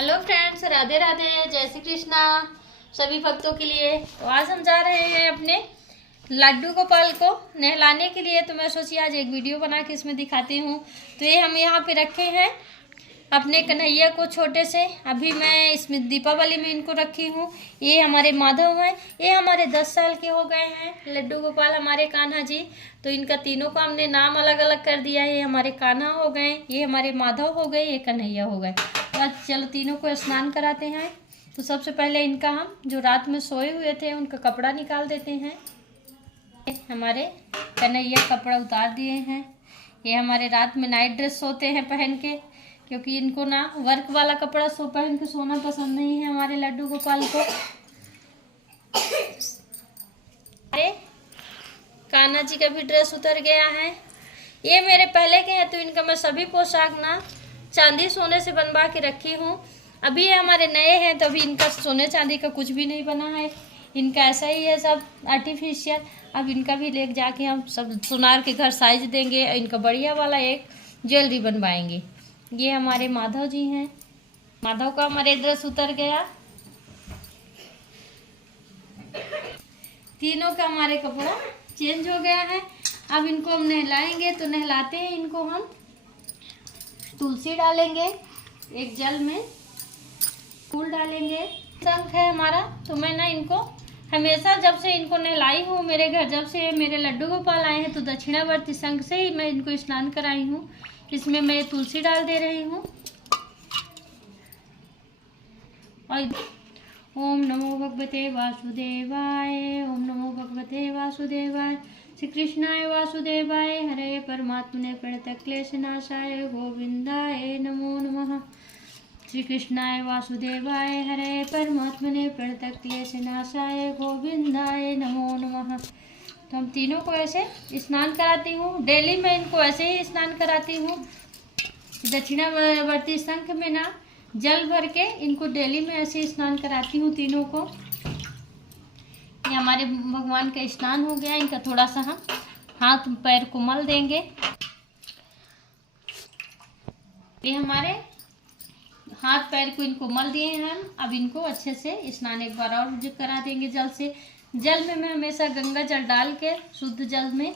Hello friends, Radhe Radhe, जय श्री कृष्णा सभी भक्तों के लिए। तो आज हम जा रहे हैं अपने लड्डू गोपाल को नहलाने के लिए। तो मैं सोची आज एक वीडियो बना के इसमें दिखाती हूँ। तो ये हम यहाँ पे रखे हैं अपने कन्हैया को छोटे से। अभी मैं इसमें दीपावली में इनको रखी हूँ। ये हमारे माधव हैं, ये हमारे 10 साल के हो गए हैं। लड्डू गोपाल हमारे कान्हा जी। तो इनका तीनों का हमने नाम अलग अलग कर दिया है। ये हमारे कान्हा हो गए, ये हमारे माधव हो गए, ये कन्हैया हो गए। तो आज चलो तीनों को स्नान कराते हैं। तो सबसे पहले इनका हम जो रात में सोए हुए थे उनका कपड़ा निकाल देते हैं। हमारे कन्हैया कपड़ा उतार दिए हैं। ये हमारे रात में नाइट ड्रेस सोते हैं पहन के, क्योंकि इनको ना वर्क वाला कपड़ा पहन के सोना पसंद नहीं है हमारे लड्डू गोपाल को। अरे कान्हा जी का भी ड्रेस उतर गया है। ये मेरे पहले के हैं, तो इनका मैं सभी पोशाक ना चांदी सोने से बनवा के रखी हूँ। अभी ये हमारे नए हैं, तो अभी इनका सोने चांदी का कुछ भी नहीं बना है। इनका ऐसा ही है, सब आर्टिफिशियल। अब इनका भी ले जाके हम सब सुनार के घर साइज देंगे। इनका बढ़िया वाला एक ज्वेलरी बनवाएंगे। ये हमारे माधव जी हैं। माधव का हमारे ड्रेस उतर गया। तीनों का हमारे कपड़ा चेंज हो गया है। अब इनको हम नहलाएंगे। तो नहलाते हैं इनको हम तुलसी डालेंगे, एक जल में फूल डालेंगे। शंख है हमारा। तो मैं ना इनको हमेशा जब से इनको नहलाई हूँ मेरे घर, जब से मेरे लड्डू गोपाल आए हैं, तो दक्षिणावर्ती शंख से ही मैं इनको स्नान कराई हूँ। इसमें मैं तुलसी डाल दे रही हूँ। और ओम नमो भगवते वासुदेवाय, ओम नमो भगवते वासुदेवाय, श्री कृष्णाय वासुदेवाय, हरे परमात्मने प्रणत क्लेशनाशाय गोविंदाय नमो नमः। श्री कृष्णाय वासुदेवाय, हरे परमात्मने प्रणत क्लेशनाशाय गोविंदाय नमो नमः। तो हम तीनों को ऐसे स्नान कराती हूँ। डेली मैं इनको ऐसे ही स्नान कराती हूँ। दक्षिणावर्ती शंख में ना जल भर के इनको डेली में ऐसे स्नान कराती हूँ तीनों को। ये हमारे भगवान का स्नान हो गया। इनका थोड़ा सा हम हाथ पैर को मल देंगे। ये हमारे हाथ पैर को इनको मल दिए हैं हम। अब इनको अच्छे से स्नान एक बार और करा देंगे जल से। जल में मैं हमेशा गंगा जल डाल के शुद्ध जल में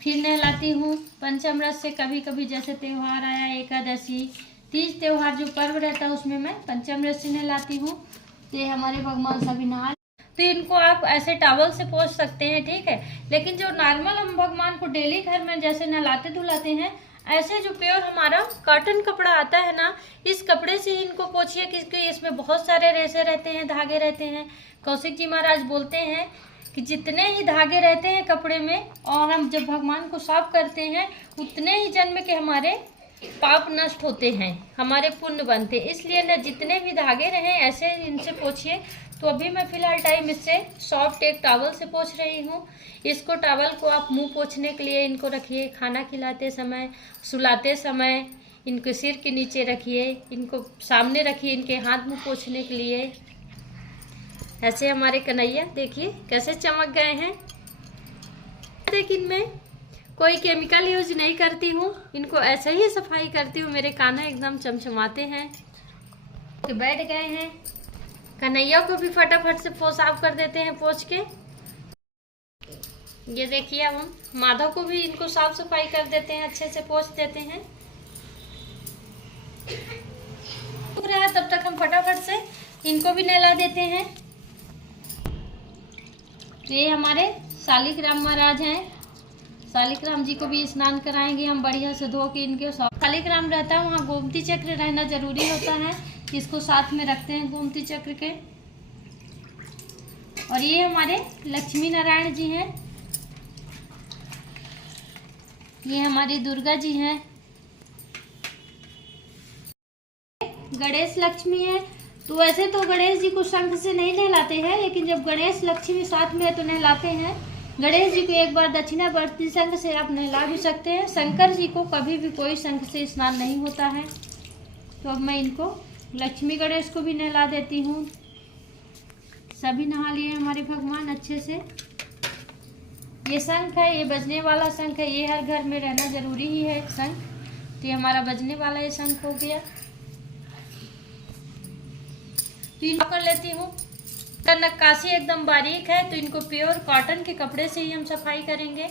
फिर नहलाती हूँ पंचामृत से। कभी कभी जैसे त्यौहार आया, एकादशी, तीज त्योहार जो पर्व रहता है, उसमें मैं पंचामृत से नहलाती हूँ। तो ये हमारे भगवान सभी नहा। तो इनको आप ऐसे टॉवल से पोंछ सकते हैं, ठीक है। लेकिन जो नॉर्मल हम भगवान को डेली घर में जैसे नहलाते धुलाते हैं, ऐसे जो प्योर हमारा कॉटन कपड़ा आता है ना, इस कपड़े से ही इनको पोंछिए, क्योंकि इसमें बहुत सारे रेशे रहते हैं, धागे रहते हैं। कौशिक जी महाराज बोलते हैं कि जितने ही धागे रहते हैं कपड़े में, और हम जब भगवान को साफ करते हैं, उतने ही जन्म के हमारे पाप नष्ट होते हैं, हमारे पुण्य बनते हैं। इसलिए न जितने भी धागे रहें ऐसे इनसे पोंछिए। तो अभी मैं फिलहाल टाइम इससे सॉफ्ट एक टॉवल से पोंछ रही हूँ। इसको टॉवल को आप मुंह पोंछने के लिए इनको रखिए, खाना खिलाते समय, सुलाते समय इनको सिर के नीचे रखिए, इनको सामने रखिए, इनके हाथ मुंह पोंछने के लिए। ऐसे हमारे कन्हैया देखिए कैसे चमक गए हैं। लेकिन मैं कोई केमिकल यूज नहीं करती हूँ, इनको ऐसे ही सफाई करती हूँ। मेरे कान्हा एकदम चमचमाते हैं। तो बैठ गए हैं। कन्हैया को भी फटाफट से साफ कर देते हैं पोंछ के। ये देखिए अब हम माधव को भी इनको साफ सफाई कर देते हैं, अच्छे से पोंछ देते हैं। तब तक हम फटाफट से इनको भी नहला देते हैं। ये हमारे शालिग्राम महाराज हैं। शालिग्राम जी को भी स्नान कराएंगे हम बढ़िया से धो के। इनके शालिग्राम रहता है वहाँ गोमती चक्र रहना जरूरी होता है, इसको साथ में रखते हैं गोमती चक्र के। और ये हमारे लक्ष्मी नारायण जी हैं। ये हमारी दुर्गा जी हैं। गणेश लक्ष्मी है। तो वैसे तो गणेश जी को शंख से नहीं नहलाते हैं, लेकिन जब गणेश लक्ष्मी साथ में है तो नहलाते हैं। गणेश जी को एक बार दक्षिणावर्ती शंख से आप नहला भी सकते हैं। शंकर जी को कभी भी कोई शंख से स्नान नहीं होता है। तो अब मैं इनको लक्ष्मी गणेश को भी नहला देती हूँ। सभी नहा लिए हमारे भगवान अच्छे से। ये शंख है, ये बजने वाला शंख है। ये हर घर में रहना जरूरी ही है शंख। तो ये हमारा बजने वाला ये शंख हो गया। तो इनको कर लेती हूँ। नक्काशी एकदम बारीक है तो इनको प्योर कॉटन के कपड़े से ही हम सफाई करेंगे।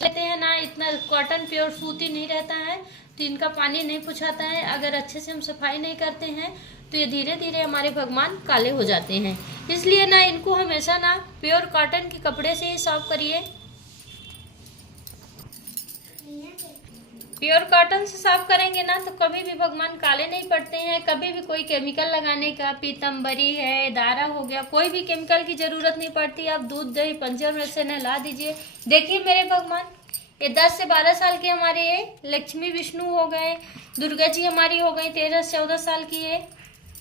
कहते हैं ना, इतना कॉटन प्योर सूती नहीं रहता है तो इनका पानी नहीं पुछाता है। अगर अच्छे से हम सफाई नहीं करते हैं तो ये धीरे धीरे हमारे भगवान काले हो जाते हैं। इसलिए ना इनको हमेशा ना प्योर कॉटन के कपड़े से ही साफ करिए। प्योर कॉटन से साफ करेंगे ना तो कभी भी भगवान काले नहीं पड़ते हैं। कभी भी कोई केमिकल लगाने का, पीतम्बरी है, दारा हो गया, कोई भी केमिकल की जरूरत नहीं पड़ती। आप दूध दही पंचामृत से नहला दीजिए। देखिए मेरे भगवान, ये 10 से 12 साल के हमारे ये लक्ष्मी विष्णु हो गए, दुर्गा जी हमारी हो गई 13 से 14 साल की है,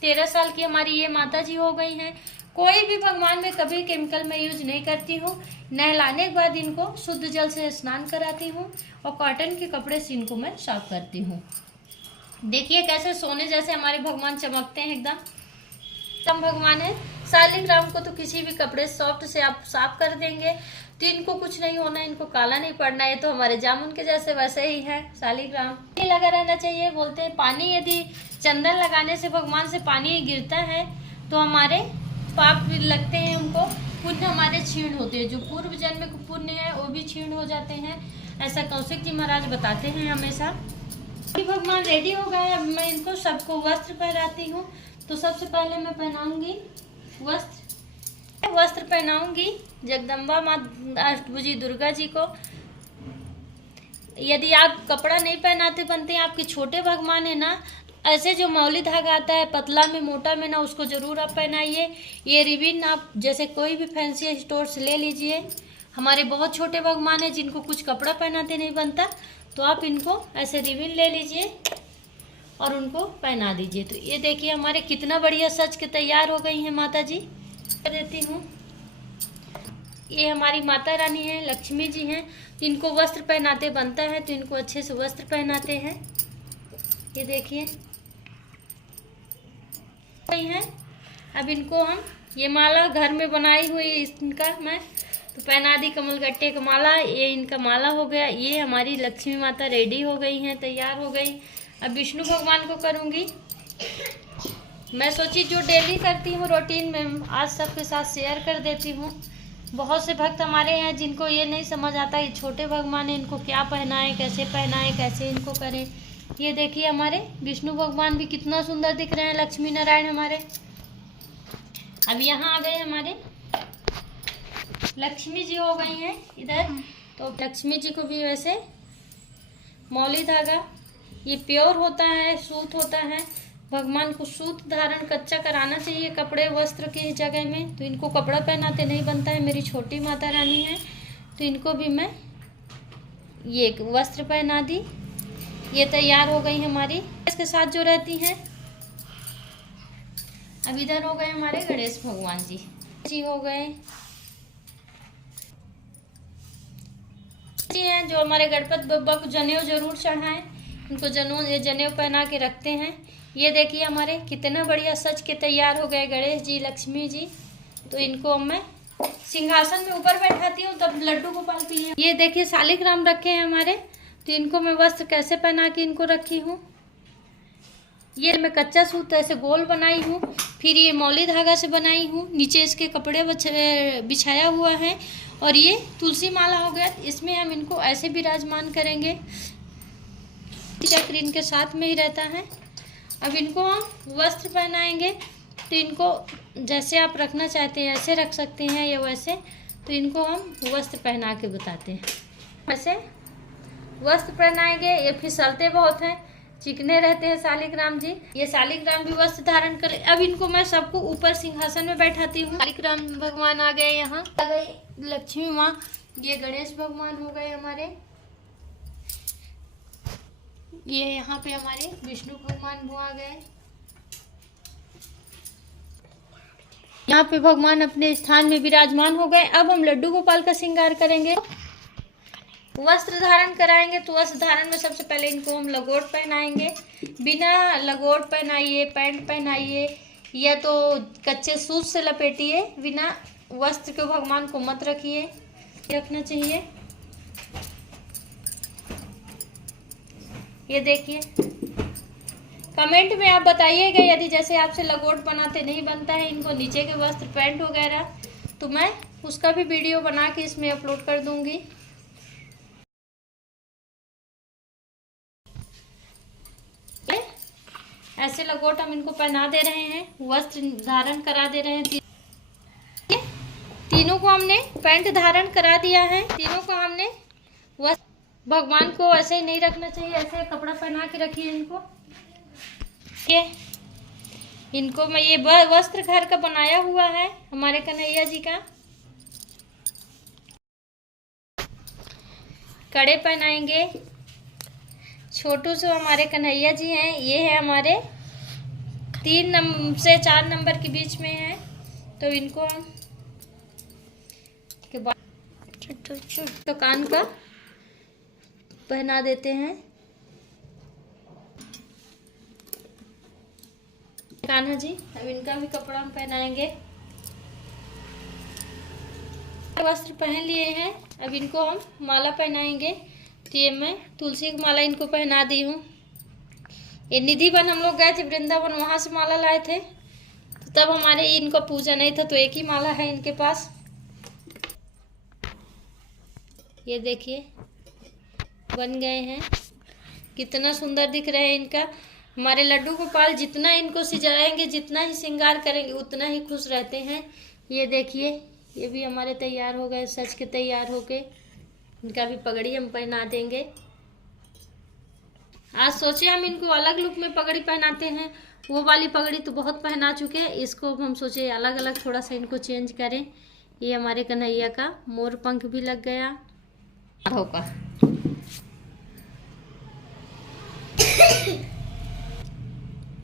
13 साल की हमारी ये माता जी हो गई हैं। कोई भी भगवान में कभी केमिकल में यूज नहीं करती हूँ। नहलाने के बाद इनको शुद्ध जल से स्नान कराती हूँ और कॉटन के कपड़े से इनको मैं साफ करती हूँ। देखिए कैसे सोने जैसे हमारे भगवान चमकते हैं एकदम भगवान है। शालिग्राम को तो किसी भी कपड़े सॉफ्ट से आप साफ कर देंगे तो इनको कुछ नहीं होना, इनको काला नहीं पड़ना। ये तो हमारे जामुन के जैसे वैसे ही है शालिग्राम। ये लगा रहना चाहिए। बोलते हैं पानी, यदि चंदन लगाने से भगवान से पानी गिरता है तो हमारे पाप भी लगते हैं, उनको पुण्य हमारे क्षीण होते हैं। जो पूर्व जन्म के पुण्य है वो भी क्षीण हो जाते हैं। ऐसा कौशिक जी महाराज बताते हैं हमेशा। भगवान रेडी हो गए। अब मैं इनको सबको वस्त्र पहनाती हूँ। तो सबसे पहले मैं पहनाऊंगी वस्त्र पहनाऊंगी जगदम्बा माँ अष्टभुजी दुर्गा जी को। यदि आप कपड़ा नहीं पहनाते बनते हैं, आपके छोटे भगवान है ना, ऐसे जो मौली धागा आता है पतला में मोटा में ना, उसको जरूर आप पहनाइए। ये रिबिन आप जैसे कोई भी फैंसी स्टोर से ले लीजिए। हमारे बहुत छोटे भगवान हैं जिनको कुछ कपड़ा पहनाते नहीं बनता, तो आप इनको ऐसे रिबिन ले लीजिए और उनको पहना दीजिए। तो ये देखिए हमारे कितना बढ़िया सज के तैयार हो गई हैं माता जी। देती हूँ, ये हमारी माता रानी है, लक्ष्मी जी हैं। इनको वस्त्र पहनाते बनता है तो इनको अच्छे से वस्त्र पहनाते हैं। ये देखिए है। अब इनको हम ये माला घर में बनाई हुई इनका मैं तो पहना दी, कमलगट्टे का माला। ये इनका माला हो गया। ये हमारी लक्ष्मी माता रेडी हो गई हैं, तैयार हो गई। अब विष्णु भगवान को करूँगी। मैं सोची जो डेली करती हूँ रूटीन में आज सबके साथ शेयर कर देती हूँ। बहुत से भक्त हमारे हैं जिनको ये नहीं समझ आता ये छोटे भगवान है, इनको क्या पहनाएं, कैसे इनको करें। ये देखिए हमारे विष्णु भगवान भी कितना सुंदर दिख रहे हैं, लक्ष्मी नारायण हमारे। अब यहाँ आ गए हमारे लक्ष्मी जी हो गई हैं इधर। तो लक्ष्मी जी को भी वैसे मौली धागा, ये प्योर होता है, सूत होता है। भगवान को सूत धारण कच्चा कराना चाहिए कपड़े वस्त्र की जगह में। तो इनको कपड़ा पहनाते नहीं बनता है। मेरी छोटी माता रानी है तो इनको भी मैं ये वस्त्र पहना दी। ये तैयार हो गई हमारी इसके साथ जो रहती हैं। अब इधर हो गए हमारे गणेश भगवान जी हो गए जी हैं जो हमारे गणपति बप्पा को जनेऊ जरूर चढ़ाएं। इनको जनेऊ पहना के रखते हैं। ये देखिए हमारे कितना बढ़िया सज के तैयार हो गए गणेश जी, लक्ष्मी जी। तो इनको मैं सिंहासन में ऊपर बैठाती हूँ, तब लड्डू गोपाल के लिए ये देखिए शालिग्राम रखे हैं हमारे। तो इनको मैं वस्त्र कैसे पहना के इनको रखी हूँ। ये मैं कच्चा सूत ऐसे गोल बनाई हूँ, फिर ये मौली धागा से बनाई हूँ, नीचे इसके कपड़े बिछाया हुआ है। और ये तुलसी माला हो गया, इसमें हम इनको ऐसे विराजमान करेंगे। चक्र इनके साथ में ही रहता है। अब इनको हम वस्त्र पहनाएंगे तो इनको जैसे आप रखना चाहते हैं ऐसे रख सकते हैं या वैसे। तो इनको हम वस्त्र पहना के बताते हैं। वैसे वस्त्र पहनाएंगे। ये फिसलते बहुत हैं, चिकने रहते हैं शालिग्राम जी। ये शालिग्राम भी वस्त्र धारण कर। अब इनको मैं सबको ऊपर सिंहासन में बैठाती हूँ। शालिग्राम भगवान आ गए, यहाँ आ गए लक्ष्मी माँ। ये गणेश भगवान हो गए हमारे। ये यहाँ पे हमारे विष्णु भगवान वो आ गए। यहाँ पे भगवान अपने स्थान में विराजमान हो गए। अब हम लड्डू गोपाल का श्रृंगार करेंगे, वस्त्र धारण कराएंगे। तो वस्त्र धारण में सबसे पहले इनको हम लगोट पहनाएंगे। बिना लगोट पहनाइए, पैंट पहनाइए या तो कच्चे सूत से लपेटिए। बिना वस्त्र के भगवान को मत रखिए, रखना चाहिए। ये देखिए कमेंट में आप बताइएगा, यदि जैसे आपसे लगोट बनाते नहीं बनता है इनको नीचे के वस्त्र पैंट वगैरह, तो मैं उसका भी वीडियो बना के इसमें अपलोड कर दूंगी। ऐसे लगोट हम इनको पहना दे रहे हैं, वस्त्र धारण करा दे रहे हैं। तीनों को हमने पैंट धारण करा दिया है। तीनों को हमने वस्त्र, भगवान को ऐसे ही नहीं रखना चाहिए, ऐसे कपड़ा पहना के रखिए इनको। ये इनको मैं ये वस्त्र घर का बनाया हुआ है हमारे कन्हैया जी का। कड़े पहनाएंगे। छोटू से हमारे कन्हैया जी हैं, ये है हमारे 3 से 4 नंबर के बीच में है, तो इनको हम के बाद तो कान का पहना देते हैं। कान्हा जी, अब इनका भी कपड़ा हम पहनाएंगे। वस्त्र पहन लिए हैं, अब इनको हम माला पहनाएंगे। तो ये मैं तुलसी की माला इनको पहना दी हूँ। ये निधि वन हम लोग गए थे वृंदावन, वहाँ से माला लाए थे, तो तब हमारे इनको पूजा नहीं था, तो एक ही माला है इनके पास। ये देखिए बन गए हैं, कितना सुंदर दिख रहे हैं इनका। हमारे लड्डू गोपाल जितना इनको सजाएंगे, जितना ही श्रृंगार करेंगे, उतना ही खुश रहते हैं। ये देखिए ये भी हमारे तैयार हो गए, सज के तैयार होके। इनका भी पगड़ी हम पहना देंगे। आज सोचे हम इनको अलग लुक में पगड़ी पहनाते हैं, वो वाली पगड़ी तो बहुत पहना चुके हैं, इसको हम सोचे अलग अलग थोड़ा सा इनको चेंज करें। ये हमारे कन्हैया का मोर पंख भी लग गया होगा।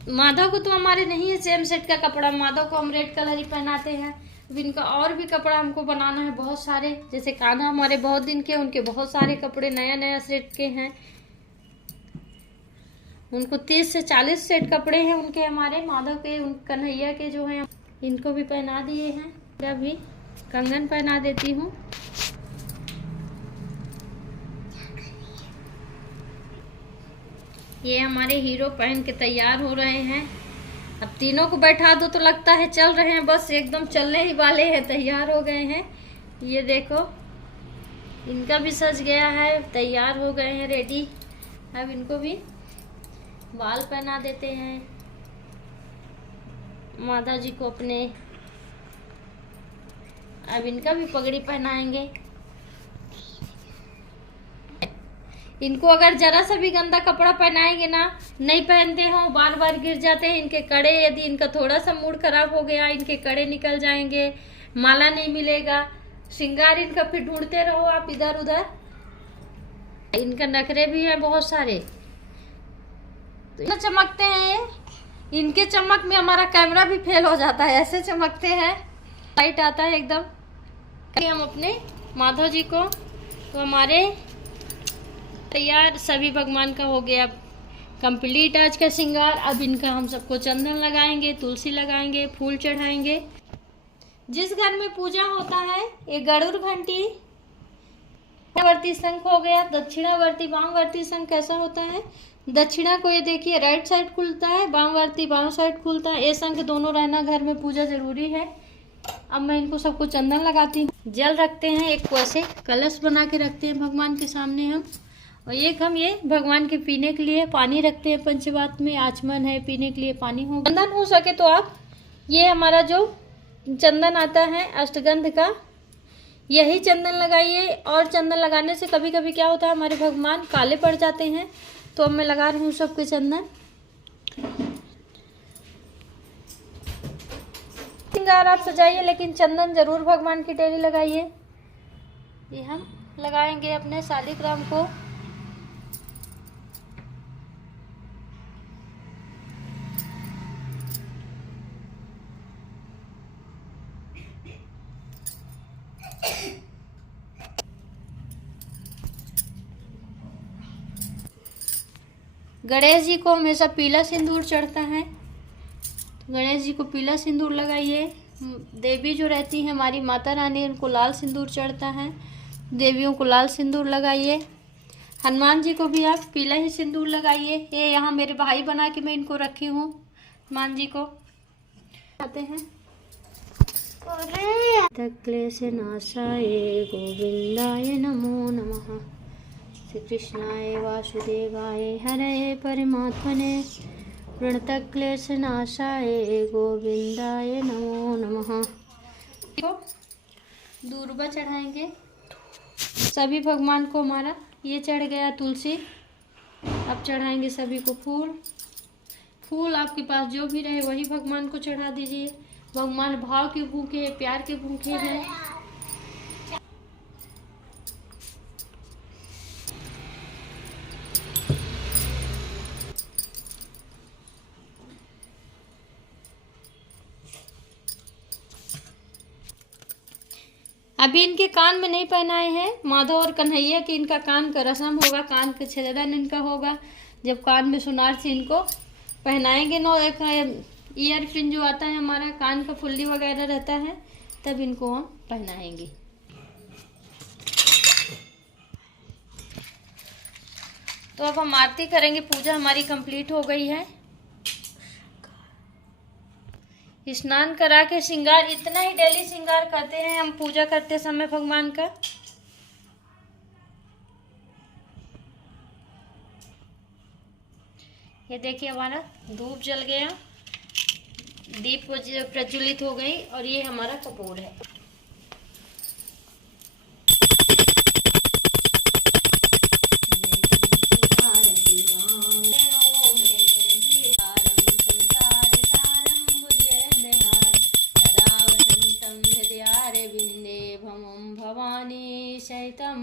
माधव को तो हमारे नहीं है सेम सेट का कपड़ा, माधव को हम रेड कलर ही पहनाते हैं। अब इनका और भी कपड़ा हमको बनाना है बहुत सारे, जैसे कान्हा हमारे बहुत दिन के, उनके बहुत सारे कपड़े नया नया सेट के हैं। उनको 30 से 40 सेट कपड़े हैं उनके, हमारे माधव के, उन कन्हैया के जो हैं, इनको भी पहना दिए हैं। अभी कंगन पहना देती हूँ। ये हमारे हीरो पहन के तैयार हो रहे हैं। अब तीनों को बैठा दो तो लगता है चल रहे हैं, बस एकदम चलने ही वाले हैं, तैयार हो गए हैं। ये देखो इनका भी सज गया है, तैयार हो गए हैं, रेडी। अब इनको भी बाल पहना देते हैं माता जी को अपने। अब इनका भी पगड़ी पहनाएंगे। इनको अगर जरा सा भी गंदा कपड़ा पहनाएंगे ना, नहीं पहनते हो, बार बार गिर जाते हैं इनके कड़े। यदि इनका थोड़ा सा मूड खराब हो गया, इनके कड़े निकल जाएंगे, माला नहीं मिलेगा, श्रृंगार इनका फिर ढूंढते रहो आप इधर उधर। इनका नखरे भी हैं बहुत सारे, तो चमकते हैं। इनके चमक में हमारा कैमरा भी फेल हो जाता है, ऐसे चमकते हैं, लाइट आता है एकदम। हम अपने माधव जी को, तो हमारे तैयार सभी भगवान का हो गया कंप्लीट आज का श्रृंगार। अब इनका हम सबको चंदन लगाएंगे, तुलसी लगाएंगे, फूल चढ़ाएंगे। जिस घर में पूजा होता है, एक गरुड़ घंटी, वर्ती शंख हो गया, दक्षिणावर्ती वामवर्ती शंख कैसा होता है, दक्षिणा को ये देखिए राइट साइड खुलता है, वामवर्ती बाम साइड खुलता है। ये शंख दोनों रहना घर में पूजा जरूरी है। अब मैं इनको सबको चंदन लगाती हूँ। जल रखते हैं, एक को ऐसे कलश बना के रखते हैं भगवान के सामने हम, और एक हम ये भगवान के पीने के लिए पानी रखते हैं। पंचवात में आचमन है, पीने के लिए पानी हो। चंदन हो सके तो आप ये हमारा जो चंदन आता है अष्टगंध का, यही चंदन लगाइए। और चंदन लगाने से कभी कभी क्या होता है, हमारे भगवान काले पड़ जाते हैं, तो अब मैं लगा रही हूँ सबके चंदन। श्रृंगार आप सजाइए, लेकिन चंदन जरूर भगवान की डेली लगाइए। ये हम लगाएंगे अपने शालिग्राम को। गणेश जी को हमेशा पीला सिंदूर चढ़ता है, तो गणेश जी को पीला सिंदूर लगाइए। देवी जो रहती है हमारी माता रानी, उनको लाल सिंदूर चढ़ता है, देवियों को लाल सिंदूर लगाइए। हनुमान जी को भी आप पीला ही सिंदूर लगाइए। ये यहाँ मेरे भाई बना के मैं इनको रखी हूँ, हनुमान जी को आते हैं। क्लेश नाशाय गोविंदाय नमो नमः। श्री कृष्णाय वासुदेवाय हरये परमात्मने प्रणतक्लेश नाशाय गोविंदाय नमो नमः। दूर्वा चढ़ाएंगे सभी भगवान को। हमारा ये चढ़ गया तुलसी। अब चढ़ाएंगे सभी को फूल। फूल आपके पास जो भी रहे वही भगवान को चढ़ा दीजिए। भगवान भाव के भूखे हैं, प्यार के भूखे हैं। अभी इनके कान में नहीं पहनाए हैं। माधव और कन्हैया की इनका कान का रस्म होगा, कान का छेदन इनका होगा। जब कान में सुनार से इनको पहनाएंगे ना, एक ईयर पिन जो आता है हमारा, कान का फुल्ली वगैरह रहता है, तब इनको हम पहनाएंगे। तो अब हम आरती करेंगे। पूजा हमारी कंप्लीट हो गई है। स्नान करा के श्रृंगार, इतना ही डेली श्रृंगार करते हैं हम पूजा करते समय भगवान का। ये देखिए हमारा धूप जल गया, दीप प्रज्वलित हो गई, और ये हमारा कपूर है। भवानी शैतम